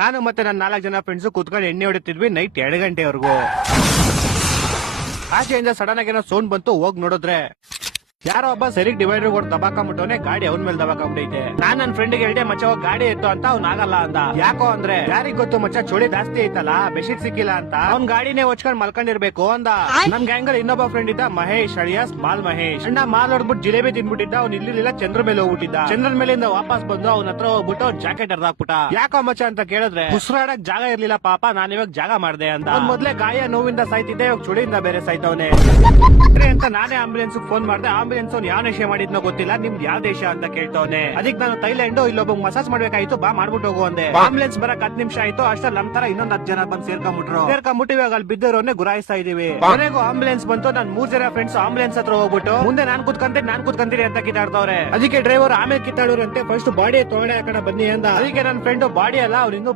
ನಾನು ಮತ್ತೆ ನನ್ನ 4 ಜನ ಫ್ರೆಂಡ್ಸ್ ಕುತ್ಕೊಂಡು ಎಣ್ಣೆ ಹೊಡಿತಿದ್ವಿ ನೈಟ್ 2 ಗಂಟೆವರೆಗೂ. ಆಚೆಯಿಂದ ಸಡನ್ ಆಗಿ ಏನೋ ಸೌಂಡ್ ಬಂತು, ಹೋಗ್ ನೋಡಿದ್ರೆ ಯಾರೋ ಒಬ್ಬ ಸರಿಗ್ ಡಿವೈಡರ್ ಕೊಟ್ಟು ದಬಾಕೊಂಡ್ಬಿಟ್ಟವನೆ, ಗಾಡಿ ಅವನ ಮೇಲೆ ದಬಾಕೊಂಡ್ಬಿಟ್ಟೈತೆ. ನಾನ್ ನನ್ನ ಫ್ರೆಂಡ್ಗೆ ಹೇಳ್ದೆ ಮಚ್ಚ ಹೋಗ್ ಗಾಡಿ ಇತ್ತು ಅಂತ, ಅವ್ನ್ ಆಗಲ್ಲ ಅಂದ. ಯಾಕೋ ಅಂದ್ರೆ ಯಾರಿಗ್ ಗೊತ್ತು ಮಚ್ಚ ಚೋಳಿ ಜಾಸ್ತಿ ಐತಲ್ಲ, ಬೆಡ್ಶೀಟ್ ಸಿಕ್ಕಿಲ್ಲ ಅಂತ ಅವ್ನ್ ಗಾಡಿನೇ ಹೊಚ್ಕೊಂಡ್ ಮಲ್ಕೊಂಡಿರ್ಬೇಕು ಅಂದ. ನಮ್ ಗ್ಯಾಂಗ್ ಅಲ್ಲಿ ಇನ್ನೊಬ್ಬ ಫ್ರೆಂಡ್ ಇದ್ದ ಮಹೇಶ್ ಅಳಿಯಾಸ್ ಮಾಲ್ ಮಹೇಶ್. ಅಣ್ಣ ಮಾಲ್ ಹೊಡ್ಬಿಟ್ಟು ಜಿಲೇಬಿ ತಿನ್ಬಿಟ್ಟಿದ್ದ. ಅವ್ನು ಇಲ್ಲಿಲ್ಲ ಚಂದ್ರ ಮೇಲೆ ಹೋಗ್ಬಿಟ್ಟಿದ್ದ. ಚಂದ್ರನ್ ಮೇಲಿಂದ ವಾಪಸ್ ಬಂದು ಅವ್ನ ಹತ್ರ ಹೋಗ್ಬಿಟ್ಟು ಅವ್ನ್ ಜಾಕೆಟ್ ಹರ್ದಾಕ್ಬಿಟ್ಟ. ಯಾಕೋ ಮಚ್ಚ ಅಂತ ಕೇಳಿದ್ರೆ ಉಸಿರಾಡಕ್ ಜಾಗ ಇರ್ಲಿಲ್ಲ ಪಾಪ, ನಾನ್ ಇವಾಗ ಜಾಗ ಮಾಡ್ದೆ ಅಂದ. ಅವ್ನ್ ಮೊದ್ಲೇ ಗಾಯ ನೋವಿಂದ ಸಾಯ್ತಿದ್ದೆ, ಇವಾಗ ಚುಳಿಯಿಂದ ಬೇರೆ ಸಾಯ್ತವನೆ ಅಂತ ನಾನೇ ಆಂಬುಲೆನ್ಸ್ ಫೋನ್ ಮಾಡ್ದೆ. ಆಂಬುಲೆನ್ಸ್ ಅವ್ನು ಯಾವ ದೇಶ ಮಾಡಿದ್ನೋ ಗೊತ್ತಿಲ್ಲ, ನಿಮ್ದು ಯಾವ ದೇಶ ಅಂತ ಕೇಳ್ತವನೆ. ಅದಕ್ಕೆ ನಾನು ಥೈಲ್ಯಾಂಡ್ ಇಲ್ಲೊಬ್ಬ ಮಸಾಜ್ ಮಾಡ್ಬೇಕಾಯ್ತು, ಬಾ ಮಾಡ್ಬಿಟ್ಟು ಹೋಗು ಅಂದೆ. ಆಂಬುಲೆನ್ಸ್ ಬರಕ್ 10 ನಿಮಿಷ ಆಯ್ತು. ಅಷ್ಟಲ್ಲಿ ನಮ್ ತರ ಇನ್ನೊಂದ್ 10 ಜನ ಬಂದು ಸೇರ್ಕೊಂಡ್ಬಿಟ್ಟು ಇವಾಗ ಅಲ್ಲಿ ಬಿದ್ದೋರನ್ನೇ ಗುರಾಯಿಸ್ತಾ ಇದೀವಿ. ಕೊನೆಗೂ ಆಂಬುಲೆನ್ಸ್ ಬಂತು. ನನ್ 3 ಜನ ಫ್ರೆಂಡ್ಸ್ ಆಂಬುಲೆನ್ಸ್ ಹತ್ರ ಹೋಗ್ಬಿಟ್ಟು ಮುಂದೆ ನಾನ್ ಕುತ್ಕೊಂತೀನಿ ಅಂತ ಕಿತ್ತಾಡ್ತವ್ರೆ. ಅದಕ್ಕೆ ಡ್ರೈವರ್ ಆಮೇಲೆ ಕಿತ್ತಾಡೋರಂತೆ, ಫಸ್ಟ್ ಬಾಡಿ ತೋಡೆ ಆ ಕಡೆ ಬನ್ನಿ ಅಂದ. ಅದಕ್ಕೆ ನನ್ನ ಫ್ರೆಂಡ್ ಬಾಡಿ ಅಲ್ಲ, ಅವ್ರು ಇನ್ನೂ